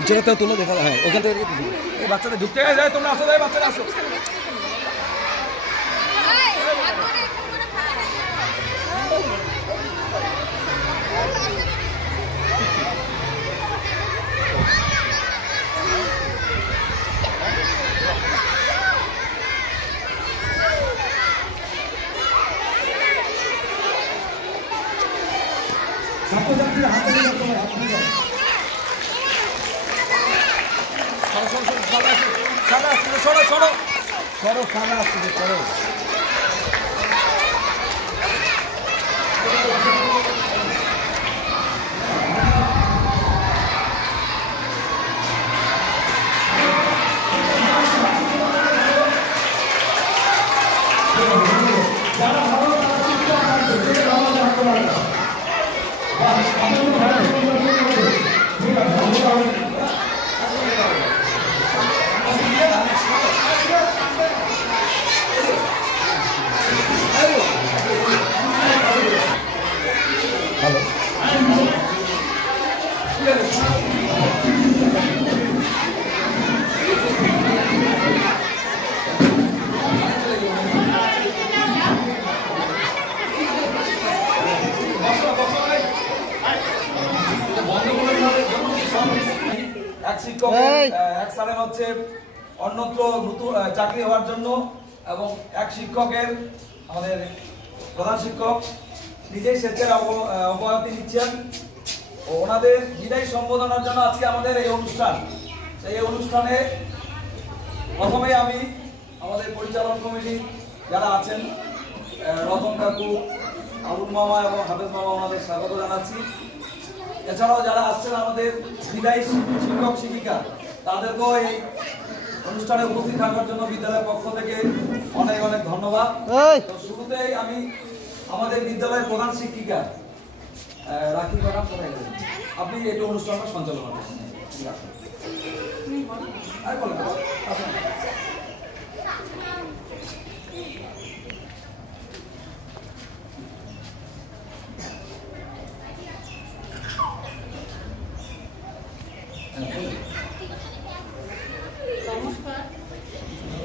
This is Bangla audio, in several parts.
পিছনে তুলে দেখা হয় ওখান থেকে এই বাচ্চাদের ঢুকতে যায় তোমরা আসো যায় বাচ্চারা আসো ছাত্রছাত্রীরা হাতে নিয়ে যাচ্ছে হাত নিয়ে যাও সরো সামনে আসছে সরো এক স্যারের হচ্ছে অন্যত্র নতুন চাকরি হওয়ার জন্য এবং এক শিক্ষকের আমাদের প্রধান শিক্ষক নিজেই স্বেচ্ছায় অব্যাহতি নিচ্ছেন ও ওনাদের বিদায়ী সম্বোধনার জন্য আজকে আমাদের এই অনুষ্ঠান। এই অনুষ্ঠানে প্রথমে আমি আমাদের পরিচালন কমিটি যারা আছেন রতন কাকু, আবুল মামা এবং হাফেজ মামা ওনাদের স্বাগত জানাচ্ছি। এছাড়াও যারা আসছেন আমাদের বিদায়ী শিক্ষক শিক্ষিকা তাদেরকেও এই অনুষ্ঠানে উপস্থিত থাকার জন্য বিদ্যালয়ের পক্ষ থেকে অনেক অনেক ধন্যবাদ। তো শুরুতেই আমি আমাদের বিদ্যালয়ের প্রধান শিক্ষিকা রাখি ম্যাডাম, আপনি এই অনুষ্ঠানটা সঞ্চালনা করছেন। নমস্কার।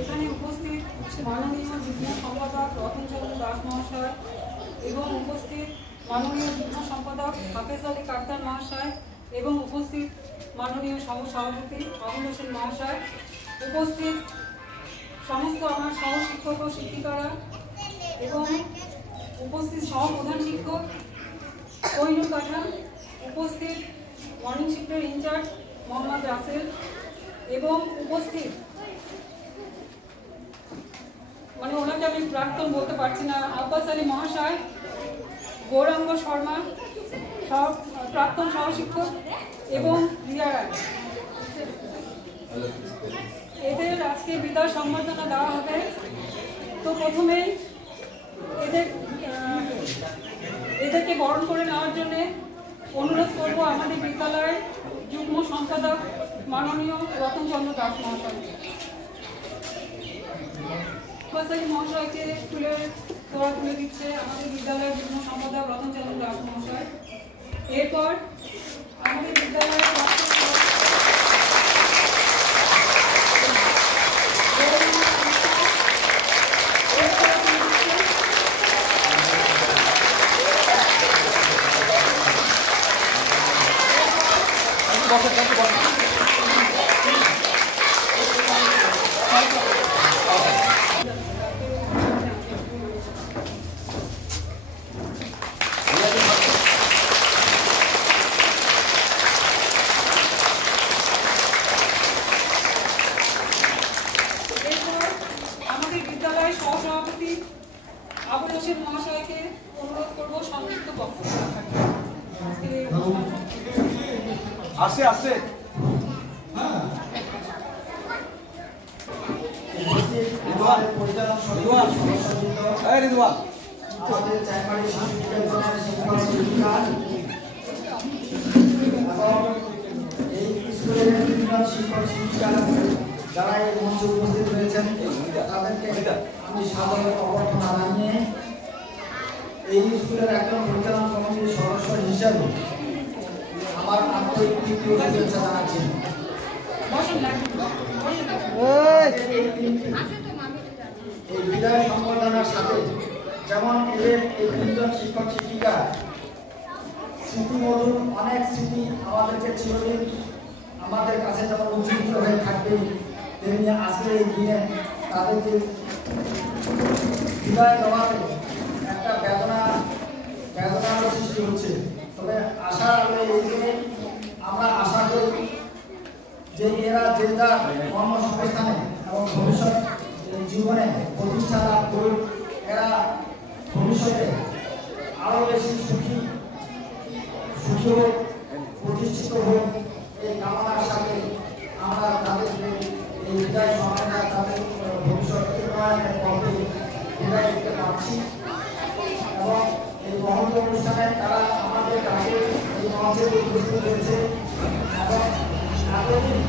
এখানে উপস্থিত মাননীয় যুগ্ম সম্পাদক রতনচন্দ্র দাস মহাশয় এবং উপস্থিত মাননীয় যুগ্ম সম্পাদক হাফেজ আলী কাপ্তান মহাশয় এবং উপস্থিত মাননীয় সহসভাপতি আবুল হোসেন মহাশয়, উপস্থিত সমস্ত আমার সহশিক্ষক ও শিক্ষিকারা এবং উপস্থিত সহপ্রধান শিক্ষক কৈনুর পাঠান, উপস্থিত মর্নিং শিফটের ইনচার্জ মোহাম্মদ রাসেল এবং উপস্থিত মানে ওনাকে আমি প্রাক্তন বলতে পারছি না, আব্বাস আলী মহাশয়, গৌরাঙ্গ শর্মা, সব প্রাক্তন সহশিক্ষক এবং রিয়া রায়, এদের আজকে বিদায় সম্বর্ধনা দেওয়া হবে। তো প্রথমেই এদেরকে বরণ করে নেওয়ার জন্য অনুরোধ করব আমাদের বিদ্যালয়ের যুগ্ম সম্পাদক মাননীয় রতনচন্দ্র দাস মহাশয়কে। মহাশয়কে ফুলের তোড়া তুলে দিচ্ছে আমাদের বিদ্যালয়ের যুগ্ম সম্পাদক রতনচন্দ্র দাস মহাশয়। এরপর আমাদের বিদ্যালয়ের সহসভাপতি আবুল হোসেন মহাশয়কে অনুরোধ করব সংক্ষিপ্ত বক্তব্য আসে আসে যারা এই মঞ্চে উপস্থিত রয়েছেন তাদেরকে আমি সাদরে অবর্তনা জানিয়ে এই স্কুলের একজন পরিচালনা কমিটির সদস্য হিসাবে আমার আন্তরিক শুভেচ্ছা জানাচ্ছি। এই বিদায় সম্বর্ধনার সাথে যেমন এদের এই তিনজন শিক্ষক শিক্ষিকা স্মৃতিমধুর অনেক স্মৃতি আমাদেরকে চিরদিন আমাদের কাছে যেমন উজ্জীবিত হয়ে থাকবে, তেমনি আজকের এই দিনে তাদের যে বিদায় দেওয়াতে একটা বেদনার সৃষ্টি হচ্ছে। তবে আশা এই দিনে আমরা আশা করি যে এরা যে তার কর্মসংস্থানে এবং ভবিষ্যৎ জীবনে প্রতিষ্ঠা লাভ করুক, এরা ভবিষ্যতে আরো বেশি সুখী হোক, প্রতিষ্ঠিত হোক, এই কামনার সাথে আমরা তাদের এই বিদায় সময়টা তাদের ভবিষ্যৎ উন্নয়নের পথে বিদায় দিতে পারছি। এবং এই মহন্ত অনুষ্ঠানে তারা আমাদের কাছে এই মঞ্চে উপস্থিত হয়েছে এবং এতদিন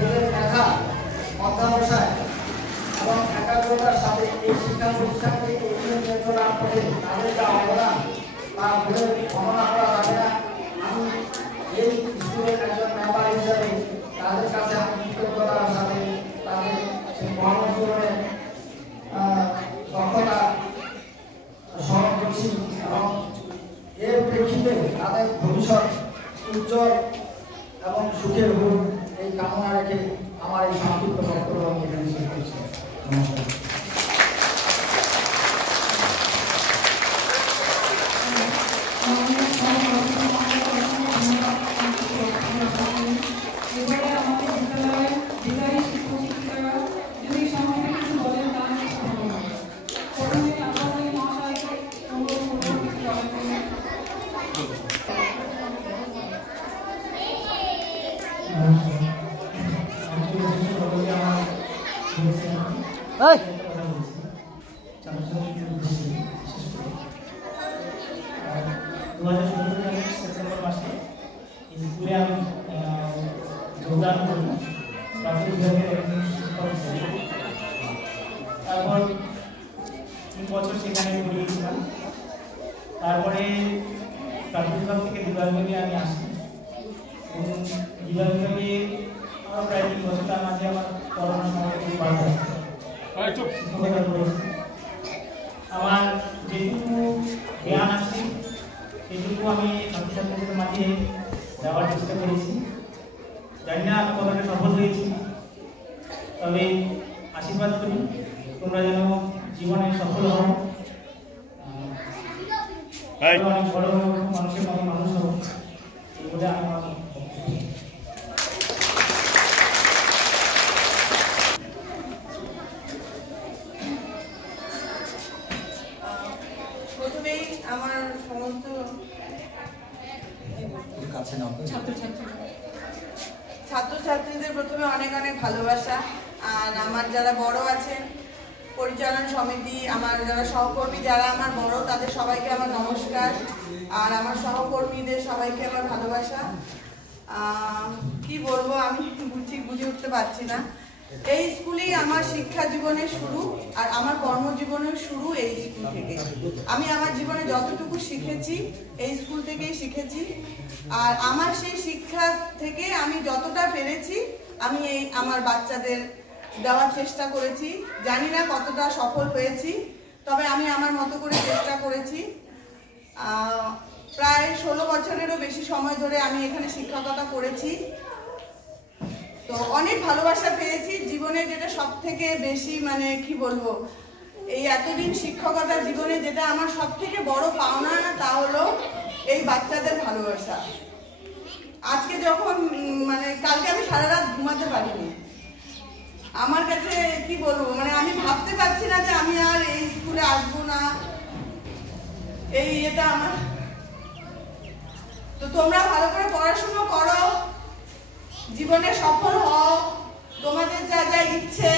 এদের মেধা, অধ্যাবসায় এবং একাগ্রতার সাথে এই শিক্ষা প্রতিষ্ঠানকে এগিয়ে নিয়ে চলার পথে তাদের যা অবদান তা বলে গণনা করা যাবে না। আমি এই স্কুলের একজন মেম্বার হিসাবে তাদের কাছে আমি কৃতজ্ঞতার সাথে তাদের সেই কর্মজীবনের দক্ষতা স্মরণ করছি এবং এর প্রেক্ষিতে তাদের ভবিষ্যৎ উজ্জ্বল এবং সুখের হোক এই কামনা রেখে আমার এই সংক্ষিপ্ত বক্তব্য আমি এখানে শেষ করছি। নমস্কার। এবারে আমাদের বিদ্যালয়ের বিদায়ী শিক্ষক শিক্ষিকারা যদি সম্বন্ধে কিছু বলেন তাহলে প্রথমে আব্বাস আলী মহাশয়কে অনুরোধ করব কিছু বলার জন্য। সেপ্টেম্বর মাসে স্কুলে আমি যোগদান করি প্রাথমিক বিভাগের একজন শিক্ষক হিসেবে। তারপর 3 বছর সেখানে পড়িয়েছিলাম। তারপরে প্রাথমিক বিভাগ থেকে বিভাগ বিভাগে আমি আসি এবং বিভাগ বিভাগে আমার প্রায় 3 বছরের মাঝে আমার পড়ানোর সময় খুব ভালো শিক্ষকতা করেছি। আমার যেটুকু জ্ঞান আছে সেটুকু আমি ছাত্রছাত্রীদের মাঝে দেওয়ার চেষ্টা করেছি। জানি না আমি কতটা সফল হয়েছি, তবে আশীর্বাদ করি তোমরা যেন জীবনে সফল হও, অনেক বড় মানুষের মতো মানুষ হও, এই বলে আমি আমার প্রথমেই আমার সমস্ত ছাত্রছাত্রীদের প্রথমে অনেক অনেক ভালোবাসা। আর আমার যারা বড় আছেন, পরিচালন সমিতি, আমার যারা সহকর্মী যারা আমার বড়, তাদের সবাইকে আমার নমস্কার। আর আমার সহকর্মীদের সবাইকে আমার ভালোবাসা। কি বলবো আমি বুঝে উঠতে পারছি না। এই স্কুলেই আমার শিক্ষা জীবনের শুরু আর আমার কর্মজীবনের শুরু এই স্কুল থেকে। আমি আমার জীবনে যতটুকু শিখেছি এই স্কুল থেকেই শিখেছি। আর আমার সেই শিক্ষা থেকে আমি যতটা পেরেছি আমি এই আমার বাচ্চাদের দেওয়ার চেষ্টা করেছি। জানি না কতটা সফল হয়েছি, তবে আমি আমার মতো করে চেষ্টা করেছি। প্রায় 16 বছরেরও বেশি সময় ধরে আমি এখানে শিক্ষকতা করেছি। তো অনেক ভালোবাসা পেয়েছি জীবনে, যেটা সব থেকে বেশি মানে কি বলবো, এই এতদিন শিক্ষকতা জীবনে যেটা আমার সব থেকে বড় পাওনা তা হলো এই বাচ্চাদের ভালোবাসা। আজকে যখন মানে কালকে আমি সারা রাত ঘুমাতে পারিনি। আমার কাছে কি বলবো, মানে আমি ভাবতে পারছি না যে আমি আর এই স্কুলে আসবো না, এই এটা আমার। তো তোমরা ভালো করে পড়াশোনা করো, জীবনে সফল হও, তোমাদের যা যা ইচ্ছে।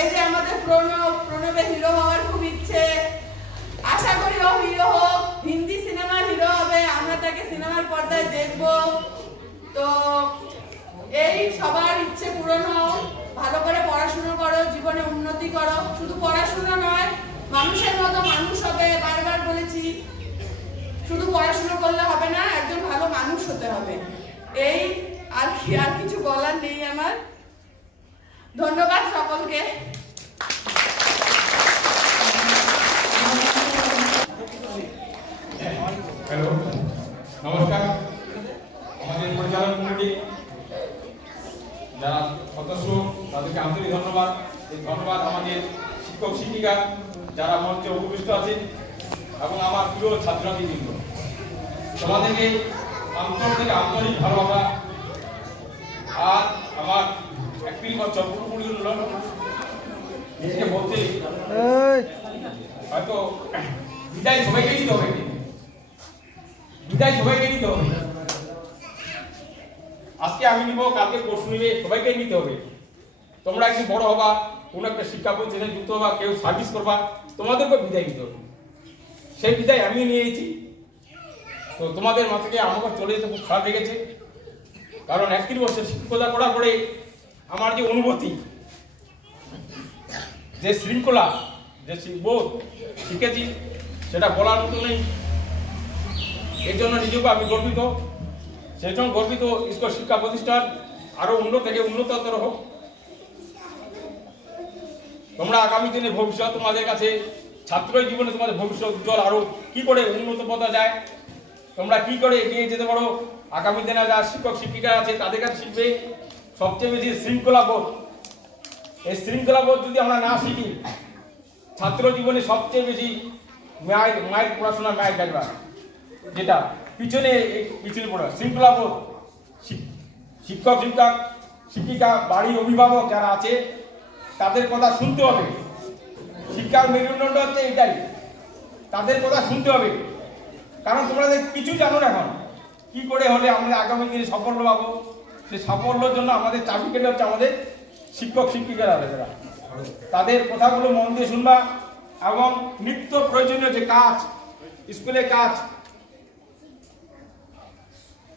এই যে আমাদের প্রণবের হিরো হওয়ার খুব ইচ্ছে, আশা করি ও হিরো হোক, হিন্দি সিনেমার হিরো হবে, আমরা তাকে সিনেমার পর্দায় দেখবো। তো এই সবার ইচ্ছে পূরণ হও, ভালো করে পড়াশোনা করো, জীবনে উন্নতি করো। শুধু পড়াশোনা নয়, মানুষের মতো মানুষ হবে। বারবার বলেছি, শুধু পড়াশোনা করলে হবে না, একজন ভালো মানুষ হতে হবে। এই আর আর কিছু বলার নেই আমার। ধন্যবাদ সকলকে। হ্যালো, নমস্কার। আমাদের পরিচালন কমিটি যারা সদস্য তাদেরকে আন্তরিক ধন্যবাদ। এই ধন্যবাদ আমাদের শিক্ষক শিক্ষিকা যারা মঞ্চে উপবিষ্ট আছেন এবং আমার প্রিয় ছাত্রছাত্রীবৃন্দ, তোমাদেরকে অন্তর থেকে আন্তরিক ভালোবাসা। আর আমার একটি বছর পুরোপুরি নিজেকে বলতে হয়তো বিদায় সবাইকে নিতে হবে, বিদায় সবাইকে নিতে হবে। আজকে আমি নিব, কালকে পরশু নিবে, সবাইকে নিতে হবে। তোমরা একটু বড় হবা, কোনো একটা শিক্ষা প্রতিষ্ঠানে যুক্ত হবা, কেউ সার্ভিস করবা, তোমাদেরকে বিদায় নিতে হবে। সেই বিদায় আমি নিয়েছি। তো তোমাদের মাঝে থেকে আমাকে চলে যেতে খুব খারাপ লেগেছে, কারণ 31 বছর শিক্ষকতা করার পরে আমার যে অনুভূতি, যে শৃঙ্খলা, যে বোধ শিখেছি, সেটা বলার মতো নেই। এর জন্য নিজেকে আমি গর্বিত। সেই জন্য গর্বিত স্কুল শিক্ষা প্রতিষ্ঠান আরো উন্নত থেকে উন্নততর হোক। তোমরা আগামী দিনে ভবিষ্যৎ, তোমাদের কাছে ছাত্র জীবনে তোমাদের ভবিষ্যৎ উজ্জ্বল, আরো কি করে উন্নত পথে যায়, তোমরা কি করে এগিয়ে যেতে পারো, আগামী দিনে যারা শিক্ষক শিক্ষিকা আছে তাদের কাছে শিখবে। সবচেয়ে বেশি শৃঙ্খলা বোধ। এই শৃঙ্খলা বোধ যদি আমরা না শিখি, ছাত্র জীবনে সবচেয়ে বেশি মায়ের পড়াশোনা, মায়ের ডাকবা, যেটা পিছনে পড়া শৃঙ্খলা বোধ। শিক্ষক শিক্ষিকা, বাড়ির অভিভাবক যারা আছে তাদের কথা শুনতে হবে। শিক্ষার মেরুদণ্ড হচ্ছে এটাই, তাদের কথা শুনতে হবে। কারণ তোমরা কিছু জানো না এখন, কি করে হলে আমরা আগামী দিনে সাফল্য পাবো। সেই সাফল্যের জন্য আমাদের চাবিকাঠি হচ্ছে আমাদের শিক্ষক শিক্ষিকারা। তাদের কথাগুলো মন দিয়ে শুনবা এবং নিত্য প্রয়োজনীয় যে কাজ, স্কুলে কাজ,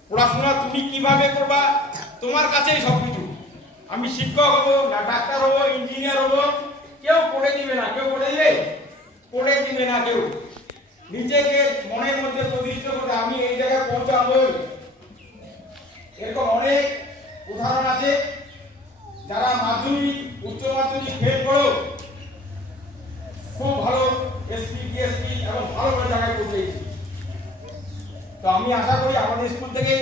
পড়াশোনা তুমি কিভাবে করবা, তোমার কাছেই সবকিছু। আমি শিক্ষক হবো না, ডাক্তার হবো, ইঞ্জিনিয়ার হবো, কেউ পড়ে দিবে না। কেউ পড়ে দিবে? পড়ে দিবে না কেউ। নিজেকে মনের মধ্যে প্রতিষ্ঠিত করে আমি এই জায়গায় পৌঁছাবো। এরকম অনেক উদাহরণ আছে যারা মাধ্যমিক, উচ্চ মাধ্যমিক ফেল করো, খুব ভালো এসপি, ডিএসপি এবং ভালো ভালো জায়গায় পৌঁছেছি। তো আমি আশা করি আমাদের স্কুল থেকে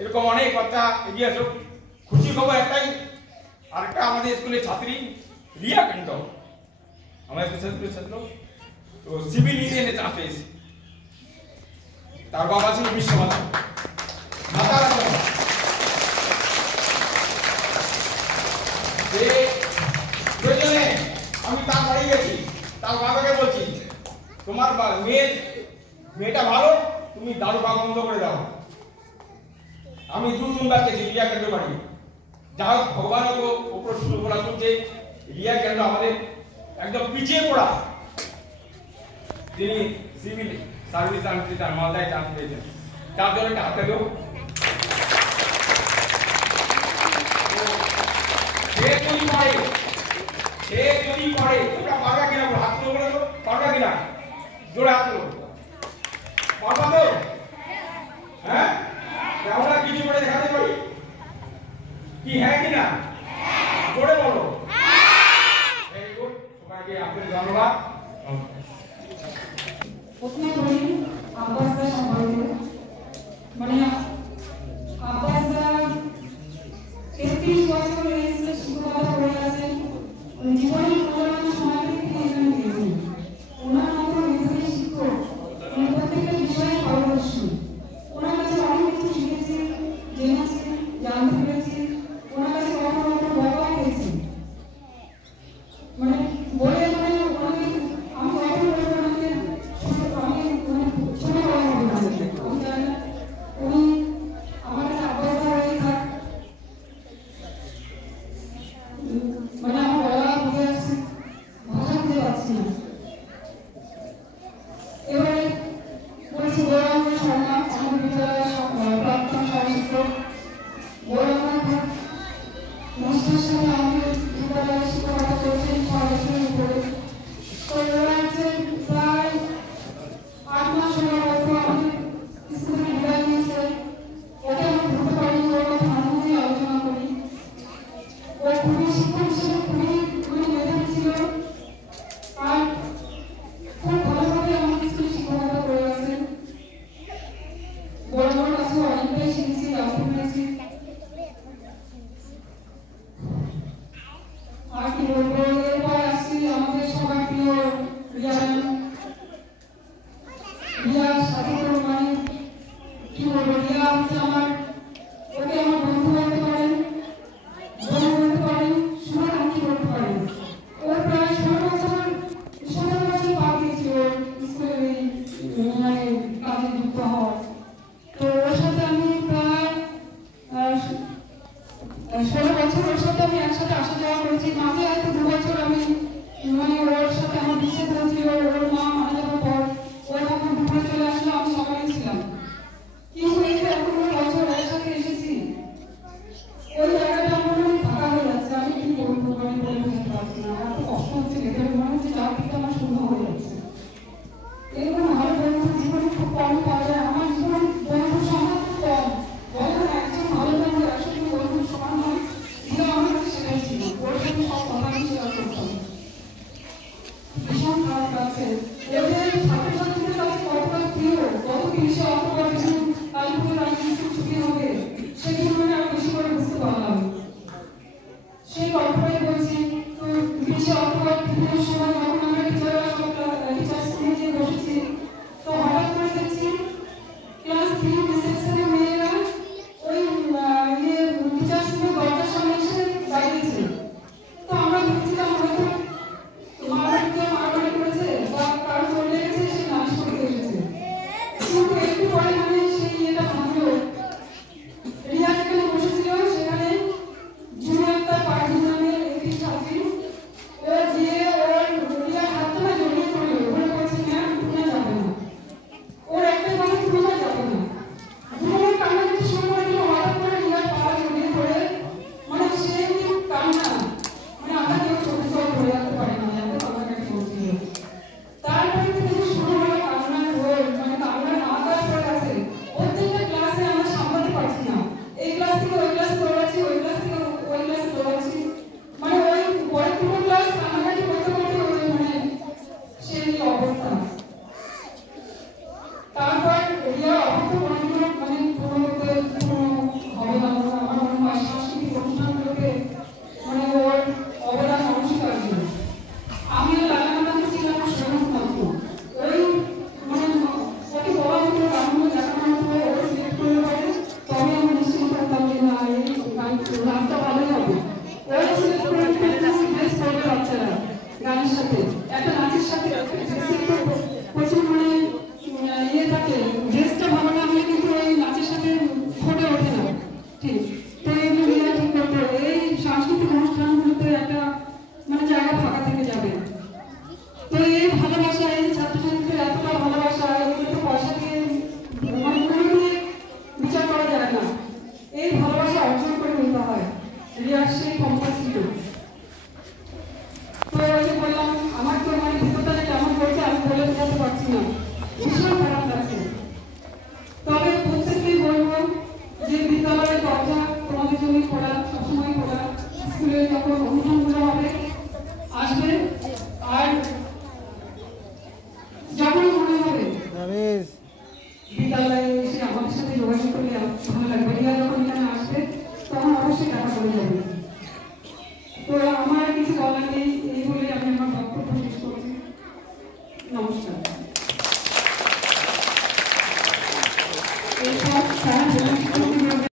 এরকম অনেক বাচ্চা এগিয়ে আসুক। খুশি খবর একটাই, আরেকটা আমাদের স্কুলের ছাত্রী রিয়া কেন্দ্র, আমাদের স্কুলের ছাত্র, তো সিভিল ইঞ্জিনিয়ারিং চান্স পেয়েছে। তার বাবা ছিল বিশ্বমাতা প্রয়োজনে আমি তার বাড়ি গেছি, তার বাবাকে বলছি তোমার মেয়েটা ভালো, তুমি দারু খাওয়া বন্ধ করে দাও। আমি 2-3 বার গেছি রিয়া কেন্দ্র বাড়ি। যা হোক, ভগবান ওপর শুরু করা করছে। রিয়া কেন্দ্র আমাদের একদম পিছিয়ে পড়া, তিনি সিভিল সার্ভিস তার মালদায় চান্স পেয়েছেন। তার জন্য একটা হাতে দেব। সে যদি করে তোমরা পারবা কিনা, হাত তুলে বলে তো, পারবা কিনা? জোরে হাত তুলো। পারবা তো? হ্যাঁ, আমরা কিছু করে দেখাতে পারি কি? হ্যাঁ কিনা? জোরে বলো। ভেরি গুড, সবাইকে আপনাদের ধন্যবাদ। প্রথমে বলি আব্বাসদা সম্পর্কে। মানে আব্বাসদা 33 বছর এই শিক্ষকতা করে আছেন। জীবনের মূল্যবান সময় থেকে এখানে দিয়েছেন। ওনার মতো মেধাবী শিক্ষক, উনি প্রত্যেকটা বিষয়ে পারদর্শী। ওনার কাছে অনেক কিছু শিখেছি, জেনেছি, জানতে পেরেছি। ওনার কাছে কখনো ভয় পেয়েছি, মানে বলে ওনাকে আমি কখনো ওনাকে আমি 16 বছর ওর সাথে আমি একসাথে আসা যাওয়া করেছি। মাঝে হয়তো 2 বছর আমি ওর সাথে আমার বিচ্ছেদ হয়েছিল। ওর মা মারা যাওয়ার পর ও যখন দুপুরে চলে আসলো, আমি সকালে ছিলাম। কিন্তু এই যে এখন বছর ওর সাথে এসেছি, ওই জায়গাটা আমার মনে ফাঁকা হয়ে যাচ্ছে। আমি কি বলবো, আমি বলে বুঝতে পারছি না। আমার তো কষ্ট হচ্ছে, ভেতরে মনে হচ্ছে চারদিকটা আমার শূন্য হয়ে যাচ্ছে। এরকম ভালো বন্ধু জীবনে খুব কম পাওয়া যায়। আমার জীবন বন্ধুর সংখ্যা খুব কম। বলুন একজন ভালো বন্ধু 100 জন বন্ধুর সমান হয়, দিও আমার কাছে সেটাই ছিল। ওর সাথে সব কথা আমি শেয়ার করতাম। ভীষণ খারাপ লাগছে। এদের ছাত্রছাত্রীদের কাছে কতটা প্রিয়, কত 30 অক্টোবর যেদিন কালীপুরের রাজনীতি ছুটি হবে, সেদিন মানে আমি বেশি করে বুঝতে পারলাম। সেই গল্পটাই বলছি। তো 30 অক্টোবর দিনের সময় যখন আমরা টিচাররা সব টিচার্স নিয়ে বসেছি, তো হঠাৎ করে দেখছি ক্লাস 3 রিসেপশনের মেয়েরা ওই টিচার্স নিয়ে দরজার সামনে এসে দাঁড়িয়েছে। তো আমরা দেখছিলাম হয়তো মারামারি করেছে বা কারো জোর লেগেছে, সে নালিশ করতে এসেছে। কিন্তু একটু পরে মানে সেই ইয়েটা ভাঙলো। রিয়া যেখানে বসেছিল সেখানে জুনিয়রটা পার্টি নামে একটি ছাত্রী, ও গিয়ে ওর রিয়ার হাতটা না জড়িয়ে ধরলো। ওরা বলছে ম্যাম তুমি যাবে না। ওর একটা কথা তুমি যাবে না। দুজনের কান্নাকাটি শুরু করে দিল। হঠাৎ করে রিয়ার পা জড়িয়ে ধরে, মানে সে কি কান্না, মানে আমরা কেউ চোখে জল ধরে রাখতে পারি না, এত কান্নাকাটি করছিল। তারপরে থেকে শুরু হলো কান্নার রোল, মানে কান্নার আকাশ পড়ে আছে। প্রত্যেকটা ক্লাসে আমরা সামলাতে পারছি না। এই ক্লাস থেকে ওই ক্লাসে দৌড়াচ্ছি, ওই ক্লাস থেকে ওই ক্লাসে দৌড়াচ্ছি, মানে ওই পরের দুটো ক্লাস কান্নাকাটি করতে করতে ওই মানে সেই অবস্থা। তারপর রিয়া অবস্থা অনেকগুলো মানে পুরোনোতে হবে না, আমার মনে হয় সাংস্কৃতিক অনুষ্ঠানগুলোকে মানে ওর অবদান অনস্বীকার্য। আমি লাগানো ছিলাম সবুজ মাত্র। ওই মানে ওকে বলা হতো গানগুলো দেখানো হতো, ওর সিলেক্ট করে পারে, তবে আমি নিশ্চিত করতাম যে না এই গানটা ভালোই হবে। ওরা সিলেক্ট করে ড্রেস পরবে বাচ্চারা গানের সাথে, একটা নাচের সাথে প্রচুর মানে ইয়ে থাকে। ড্রেসটা ভালো না হলে কিন্তু ওই নাচের সাথে ফুটে ওঠে না। ঠিক তো এগুলো রিয়া ঠিক করতো। এই সাংস্কৃতিক অনুষ্ঠানগুলোতে একটা মানে জায়গা ফাঁকা থেকে যাবে। তো এই ভালোবাসা, এই ছাত্রছাত্রীদের এতটা ভালোবাসা, এগুলো তো পয়সা দিয়ে মানে মূল্য দিয়ে বিচার করা যায় না। এই ভালোবাসা অর্জন করে নিতে হয়। রিয়ার সেই ক্ষমতা ছিল। তো ওই যে বললাম, আমার তো মানে ভিতরটা কেমন করছে আমি বলে বোঝাতে পারছি না, ভীষণ খারাপ লাগছে। তবে প্রত্যেককেই বলবো যে বিদ্যালয়ের দরজা তোমাদের জন্য খোলা, সবসময় খোলা। স্কুলে যখন অনুষ্ঠানগুলো হবে আসবে, আর যখন মনে হবে বিদ্যালয়ে এসে আমাদের সাথে যোগাযোগ করলে ভালো লাগবে। রিয়া যখন এখানে আসবে তখন অবশ্যই দেখা করে যাবে। তো আমার আর কিছু বলার নেই, এই বলে আমি আমার বক্তব্য শেষ করছি। নমস্কার। এই সব